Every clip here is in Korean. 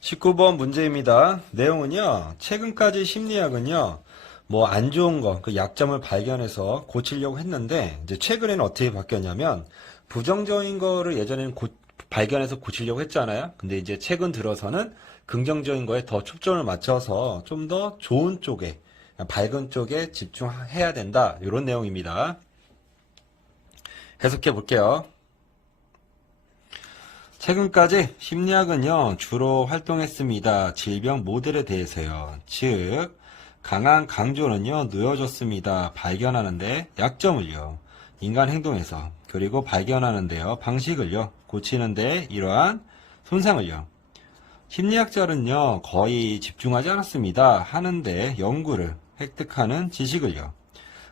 19번 문제입니다. 내용은요, 최근까지 심리학은요, 뭐 안 좋은 거, 그 약점을 발견해서 고치려고 했는데, 이제 최근에는 어떻게 바뀌었냐면, 부정적인 거를 예전에는 발견해서 고치려고 했잖아요. 근데 이제 최근 들어서는 긍정적인 거에 더 초점을 맞춰서 좀 더 좋은 쪽에, 밝은 쪽에 집중해야 된다. 이런 내용입니다. 해석해 볼게요. 최근까지 심리학은요, 주로 활동했습니다. 질병 모델에 대해서요. 즉, 강한 강조는요, 놓여졌습니다. 발견하는데 약점을요. 인간 행동에서. 그리고 발견하는데요, 방식을요. 고치는데 이러한 손상을요. 심리학자는요, 거의 집중하지 않았습니다. 하는데 연구를 획득하는 지식을요.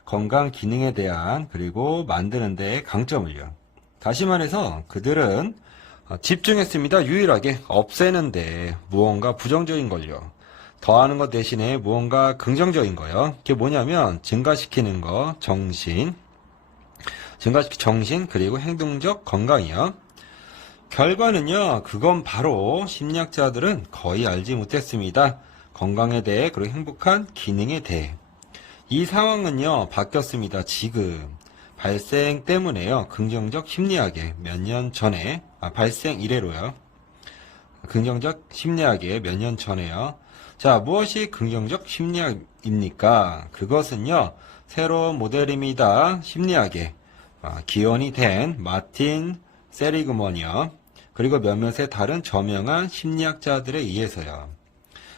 건강 기능에 대한 그리고 만드는데 강점을요. 다시 말해서 그들은 집중했습니다. 유일하게 없애는데 무언가 부정적인 걸요. 더하는 것 대신에 무언가 긍정적인 거요. 그게 뭐냐면 증가시키는 거, 정신 그리고 행동적 건강이요. 결과는요. 그건 바로 심리학자들은 거의 알지 못했습니다. 건강에 대해 그리고 행복한 기능에 대해. 이 상황은요. 바뀌었습니다. 지금. 발생 때문에요. 긍정적 심리학에 몇 년 전에 발생 이래로요. 긍정적 심리학에 몇 년 전에요. 자, 무엇이 긍정적 심리학입니까? 그것은요. 새로운 모델입니다. 심리학에 기원이 된 마틴 세리그먼이요. 그리고 몇몇의 다른 저명한 심리학자들에 의해서요.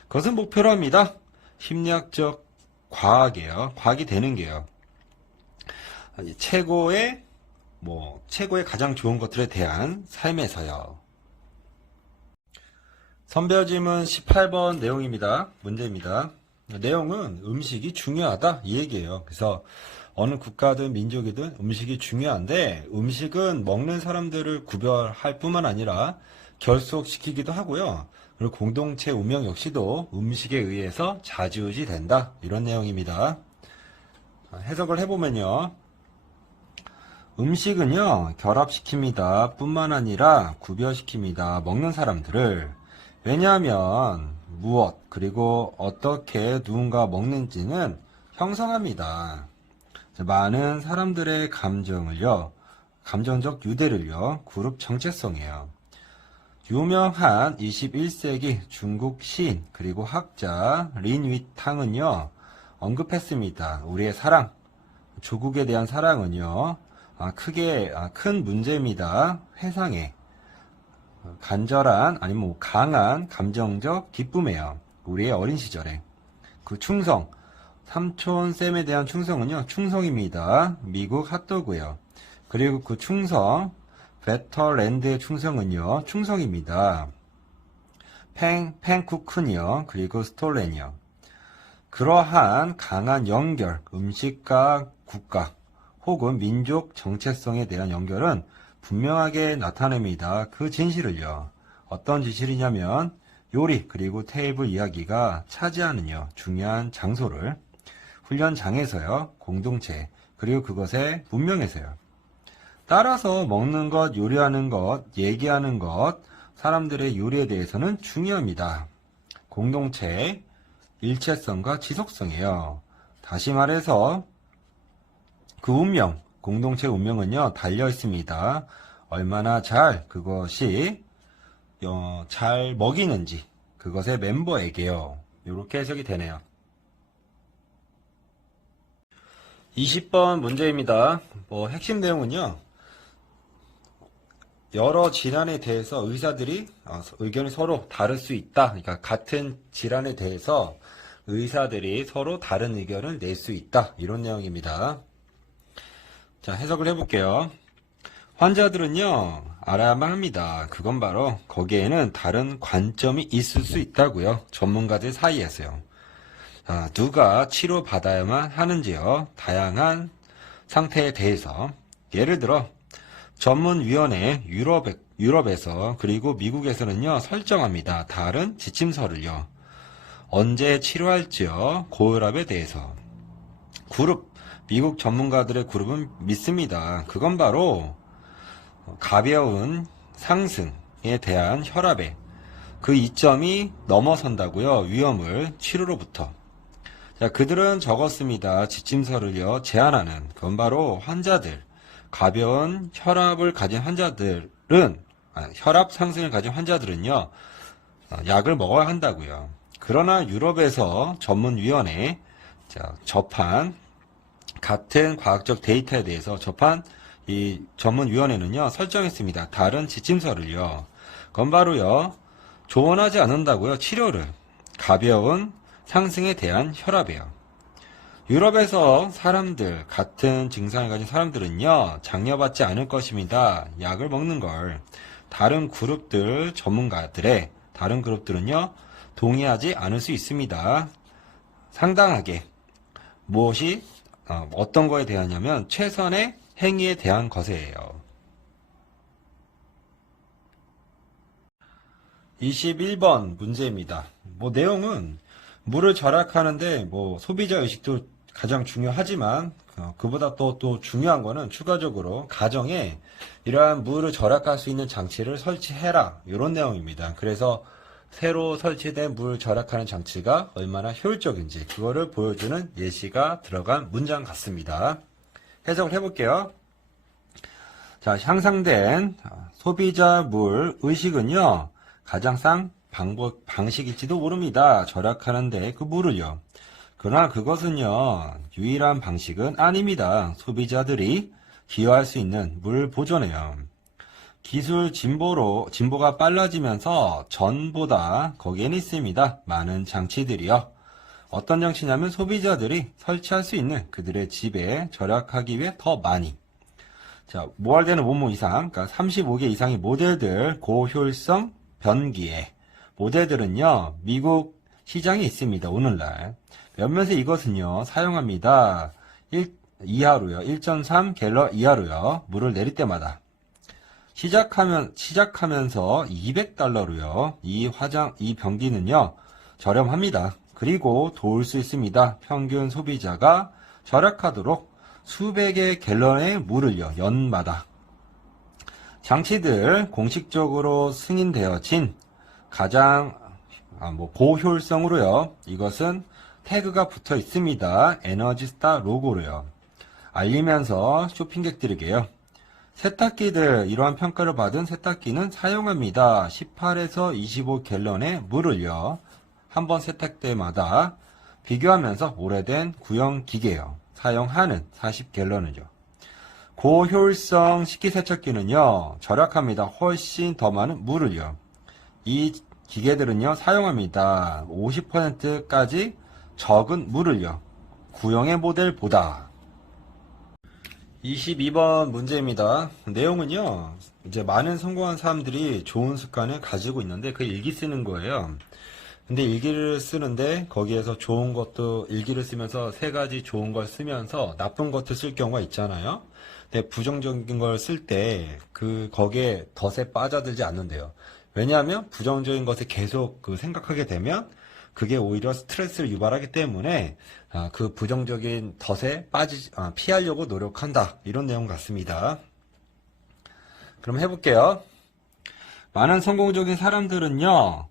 그것은 목표로 합니다. 심리학적 과학이에요. 과학이 되는 게요. 최고의 가장 좋은 것들에 대한 삶에서요. 선별지문 18번 내용입니다. 문제입니다. 내용은 음식이 중요하다 이 얘기예요. 그래서 어느 국가든 민족이든 음식이 중요한데 음식은 먹는 사람들을 구별할 뿐만 아니라 결속시키기도 하고요. 그리고 공동체 운명 역시도 음식에 의해서 좌지우지된다 이런 내용입니다. 해석을 해보면요. 음식은요, 결합시킵니다. 뿐만 아니라 구별시킵니다. 먹는 사람들을. 왜냐하면, 무엇, 그리고 어떻게 누군가 먹는지는 형성합니다. 많은 사람들의 감정을요, 감정적 유대를요, 그룹 정체성이에요. 유명한 21세기 중국 시인, 그리고 학자 린위탕은요, 언급했습니다. 우리의 사랑, 조국에 대한 사랑은요, 큰 문제입니다. 회상에 간절한 아니면 강한 감정적 기쁨이에요. 우리의 어린 시절에 그 충성, 삼촌 쌤에 대한 충성은요 충성입니다. 미국 핫도그요. 그리고 그 충성, 베터랜드의 충성은요 충성입니다. 팽쿠큰이요. 그리고 스톨렌이요. 그러한 강한 연결, 음식과 국가 혹은 민족 정체성에 대한 연결은 분명하게 나타냅니다. 그 진실을요. 어떤 진실이냐면 요리 그리고 테이블 이야기가 차지하는요. 중요한 장소를 훈련장에서요. 공동체 그리고 그것의 문명에서요. 따라서 먹는 것, 요리하는 것, 얘기하는 것, 사람들의 요리에 대해서는 중요합니다. 공동체, 일체성과 지속성이에요. 다시 말해서 그 운명, 공동체 운명은요, 달려 있습니다. 얼마나 그것이 잘 먹이는지, 그것의 멤버에게요. 이렇게 해석이 되네요. 20번 문제입니다. 핵심 내용은요, 여러 질환에 대해서 의사들이 의견이 서로 다를 수 있다. 그러니까 같은 질환에 대해서 의사들이 서로 다른 의견을 낼 수 있다. 이런 내용입니다. 자, 해석을 해볼게요. 환자들은요, 알아야만 합니다. 그건 바로 거기에는 다른 관점이 있을 수 있다고요. 전문가들 사이에서요. 누가 치료받아야만 하는지요. 다양한 상태에 대해서. 예를 들어 전문위원회 유럽에서 그리고 미국에서는요, 설정합니다. 다른 지침서를요. 언제 치료할지요. 고혈압에 대해서. 미국 전문가들의 그룹은 믿습니다. 그건 바로 가벼운 상승에 대한 혈압에 그 이점이 넘어선다고요. 위험을 치료로부터. 자, 그들은 적었습니다. 지침서를요. 제한하는 그건 바로 환자들, 가벼운 혈압을 가진 환자들은 혈압 상승을 가진 환자들은요. 약을 먹어야 한다고요. 그러나 유럽에서 전문위원회 접한 같은 과학적 데이터에 대해서 접한 이 전문위원회는요. 설정했습니다. 다른 지침서를요. 그건 바로요. 조언하지 않는다고요. 치료를. 가벼운 상승에 대한 혈압이에요. 유럽에서 사람들, 같은 증상을 가진 사람들은요, 장려받지 않을 것입니다. 약을 먹는 걸. 다른 그룹들, 전문가들의 다른 그룹들은요, 동의하지 않을 수 있습니다. 상당하게. 무엇이, 어떤 거에 대하냐면, 최선의 행위에 대한 것이에요. 21번 문제입니다. 내용은 물을 절약하는데 소비자 의식도 가장 중요하지만 그보다 또 중요한 거는 추가적으로 가정에 이러한 물을 절약할 수 있는 장치를 설치해라 이런 내용입니다. 그래서 새로 설치된 물 절약하는 장치가 얼마나 효율적인지 그거를 보여주는 예시가 들어간 문장 같습니다. 해석을 해볼게요. 자, 향상된 소비자 물 의식은요. 가장 싼 방식일지도 모릅니다. 절약하는데 그 물을요. 그러나 그것은요. 유일한 방식은 아닙니다. 소비자들이 기여할 수 있는 물 보존에요. 기술 진보가 빨라지면서 전보다 거기에는 있습니다. 많은 장치들이요. 어떤 장치냐면 소비자들이 설치할 수 있는 그들의 집에 절약하기 위해 더 많이. 자, 모알되는 원모 이상, 그러니까 35개 이상의 모델들 고효율성 변기에 모델들은요, 미국 시장에 있습니다. 오늘날. 몇몇의 이것은요, 사용합니다. 1.3 갤런 이하로요, 물을 내릴 때마다. 시작하면서 $200로요, 이 변기는요, 저렴합니다. 그리고 도울 수 있습니다. 평균 소비자가 절약하도록 수백의 갤런의 물을요, 연마다. 장치들 공식적으로 승인되어진 가장 고효율성으로요. 이것은 태그가 붙어 있습니다. 에너지스타 로고로요. 알리면서 쇼핑객들에게요. 세탁기들 이러한 평가를 받은 세탁기는 사용합니다. 18에서 25갤런의 물을요. 한 번 세탁 때마다 비교하면서 오래된 구형 기계요. 사용하는 40갤런을요. 고효율성 식기세척기는요, 절약합니다. 훨씬 더 많은 물을요. 이 기계들은요, 사용합니다. 50%까지 적은 물을요. 구형의 모델보다. 22번 문제입니다. 내용은요, 이제 많은 성공한 사람들이 좋은 습관을 가지고 있는데 그 일기 쓰는 거예요. 근데 일기를 쓰는데 거기에서 좋은 것도 일기를 쓰면서 세 가지 좋은 걸 쓰면서 나쁜 것도 쓸 경우가 있잖아요. 근데 부정적인 걸 쓸 때 거기에 덫에 빠져들지 않는데요. 왜냐하면 부정적인 것을 계속 생각하게 되면 그게 오히려 스트레스를 유발하기 때문에 그 부정적인 덫에 피하려고 노력한다. 이런 내용 같습니다. 그럼 해볼게요. 많은 성공적인 사람들은요.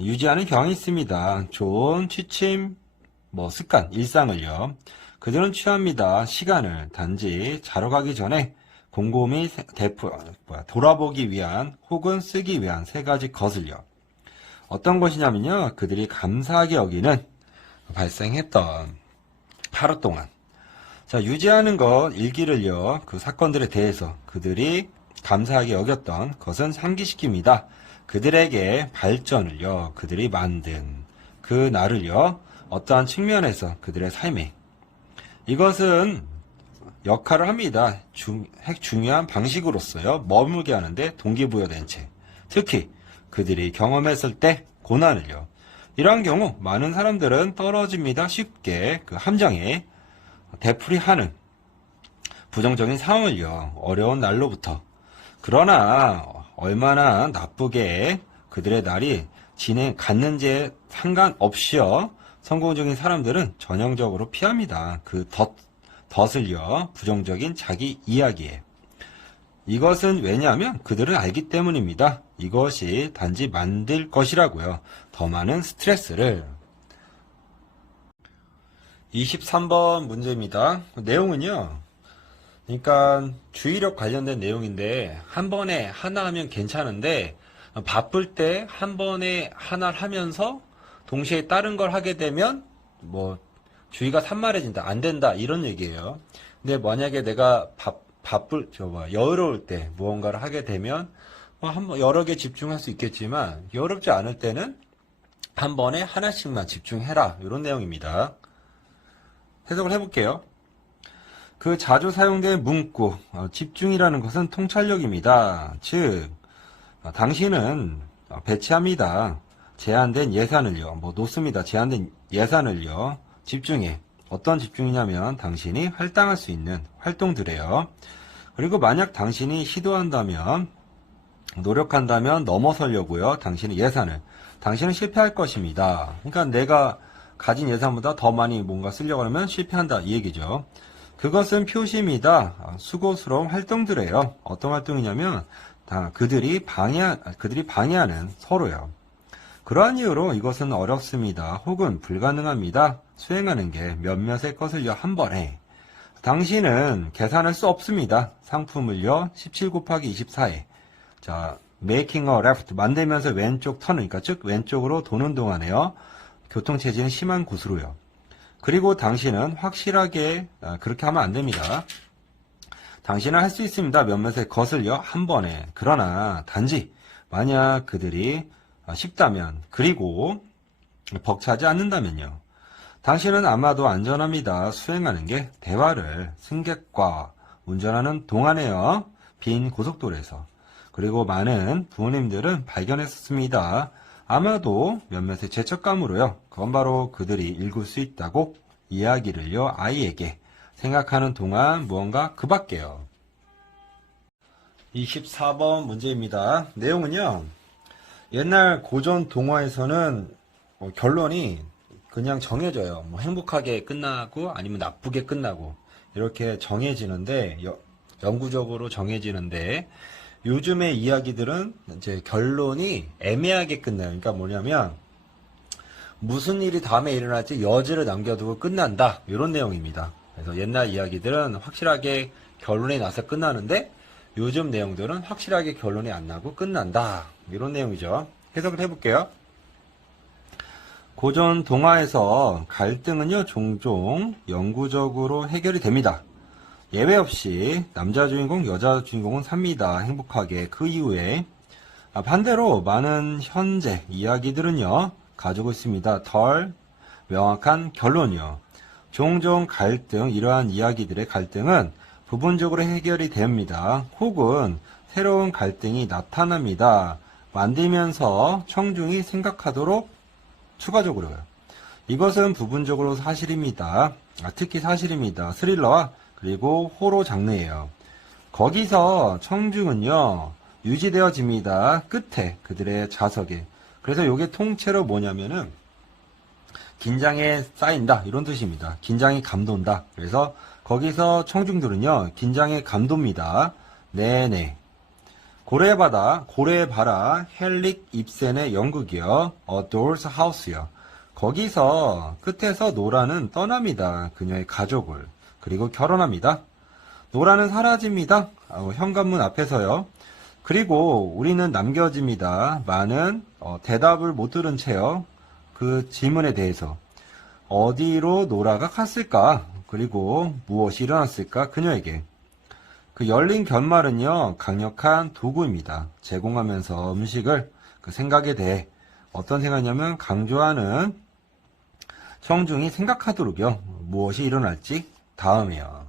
유지하는 경향이 있습니다. 좋은 취침, 습관, 일상을요. 그들은 취합니다. 시간을 단지 자러 가기 전에 곰곰이 돌아보기 위한 혹은 쓰기 위한 세 가지 것을요. 어떤 것이냐면요. 그들이 감사하게 여기는 발생했던 하루 동안. 자, 유지하는 것, 일기를요. 그 사건들에 대해서 그들이 감사하게 여겼던 것은 상기시킵니다. 그들에게 발전을요, 그들이 만든 그 날을요, 어떠한 측면에서 그들의 삶에 이것은 역할을 합니다. 중요한 방식으로서요, 머물게 하는데 동기부여된 채. 특히 그들이 경험했을 때 고난을요. 이러한 경우 많은 사람들은 떨어집니다. 쉽게 그 함정에 되풀이하는 부정적인 상황을요, 어려운 날로부터. 그러나 얼마나 나쁘게 그들의 날이 갔는지에 상관없이요. 성공적인 사람들은 전형적으로 피합니다. 그 덫을요. 부정적인 자기 이야기에. 이것은 왜냐하면 그들은 알기 때문입니다. 이것이 단지 만들 것이라고요. 더 많은 스트레스를. 23번 문제입니다. 내용은요. 그러니까 주의력 관련된 내용인데 한 번에 하나 하면 괜찮은데 바쁠 때 한 번에 하나를 하면서 동시에 다른 걸 하게 되면 뭐 주의가 산만해진다. 안 된다. 이런 얘기예요. 근데 만약에 내가 여유로울 때 무언가를 하게 되면 한번 여러 개 집중할 수 있겠지만 여롭지 않을 때는 한 번에 하나씩만 집중해라. 이런 내용입니다. 해석을 해볼게요. 그 자주 사용된 문구, 집중이라는 것은 통찰력입니다. 즉, 당신은 배치합니다. 제한된 예산을요. 놓습니다. 제한된 예산을요. 집중해. 어떤 집중이냐면 당신이 할당할 수 있는 활동들이에요. 그리고 만약 당신이 시도한다면, 노력한다면 넘어서려고요. 당신의 예산을. 당신은 실패할 것입니다. 그러니까 내가 가진 예산보다 더 많이 뭔가 쓰려고 하면 실패한다. 이 얘기죠. 그것은 표시입니다. 수고스러운 활동들이에요. 어떤 활동이냐면 그들이 방해하는 서로요. 그러한 이유로 이것은 어렵습니다. 혹은 불가능합니다. 수행하는 게 몇몇의 것을요 한 번에. 당신은 계산할 수 없습니다. 상품을요 17 곱하기 24에 자 making a left 만들면서 왼쪽 터는 즉 왼쪽으로 도는 동안에요. 교통체증이 심한 곳으로요. 그리고 당신은 확실하게 그렇게 하면 안 됩니다. 당신은 할 수 있습니다. 몇몇의 것을요 한 번에. 그러나 단지 만약 그들이 쉽다면 그리고 벅차지 않는다면요. 당신은 아마도 안전합니다. 수행하는 게 대화를 승객과 운전하는 동안에요. 빈 고속도로에서. 그리고 많은 부모님들은 발견했었습니다. 아마도 몇몇의 죄책감으로요. 그건 바로 그들이 읽을 수 있다고 이야기를요. 아이에게 생각하는 동안 무언가 그 밖에요. 24번 문제입니다. 내용은요. 옛날 고전 동화에서는 결론이 그냥 정해져요. 행복하게 끝나고 아니면 나쁘게 끝나고 이렇게 정해지는데 영구적으로 정해지는데 요즘의 이야기들은 이제 결론이 애매하게 끝나요. 그러니까 뭐냐면 무슨 일이 다음에 일어날지 여지를 남겨두고 끝난다. 이런 내용입니다. 그래서 옛날 이야기들은 확실하게 결론이 나서 끝나는데 요즘 내용들은 확실하게 결론이 안 나고 끝난다. 이런 내용이죠. 해석을 해볼게요. 고전 동화에서 갈등은요 종종 영구적으로 해결이 됩니다. 예외 없이 남자 주인공, 여자 주인공은 삽니다. 행복하게. 그 이후에 반대로 많은 현재 이야기들은요 가지고 있습니다. 덜 명확한 결론이요. 종종 갈등, 이러한 이야기들의 갈등은 부분적으로 해결이 됩니다. 혹은 새로운 갈등이 나타납니다. 만들면서 청중이 생각하도록 추가적으로요. 이것은 부분적으로 사실입니다. 특히 사실입니다. 스릴러와 그리고 호러 장르예요. 거기서 청중은요 유지되어집니다. 끝에 그들의 자석에. 그래서 이게 통째로 뭐냐면은 긴장에 쌓인다 이런 뜻입니다. 긴장이 감돈다. 그래서 거기서 청중들은요 긴장에 감돕니다. 네네. 고래봐라 헬릭 입센의 연극이요. A Doll's House요. 거기서 끝에서 노라는 떠납니다. 그녀의 가족을. 그리고 결혼합니다. 노라는 사라집니다. 현관문 앞에서요. 그리고 우리는 남겨집니다. 많은 대답을 못 들은 채요. 그 질문에 대해서 어디로 노라가 갔을까? 그리고 무엇이 일어났을까? 그녀에게. 그 열린 결말은요. 강력한 도구입니다. 제공하면서 음식을 그 생각에 대해 어떤 생각이냐면 강조하는 청중이 생각하도록요. 무엇이 일어날지 다음이요.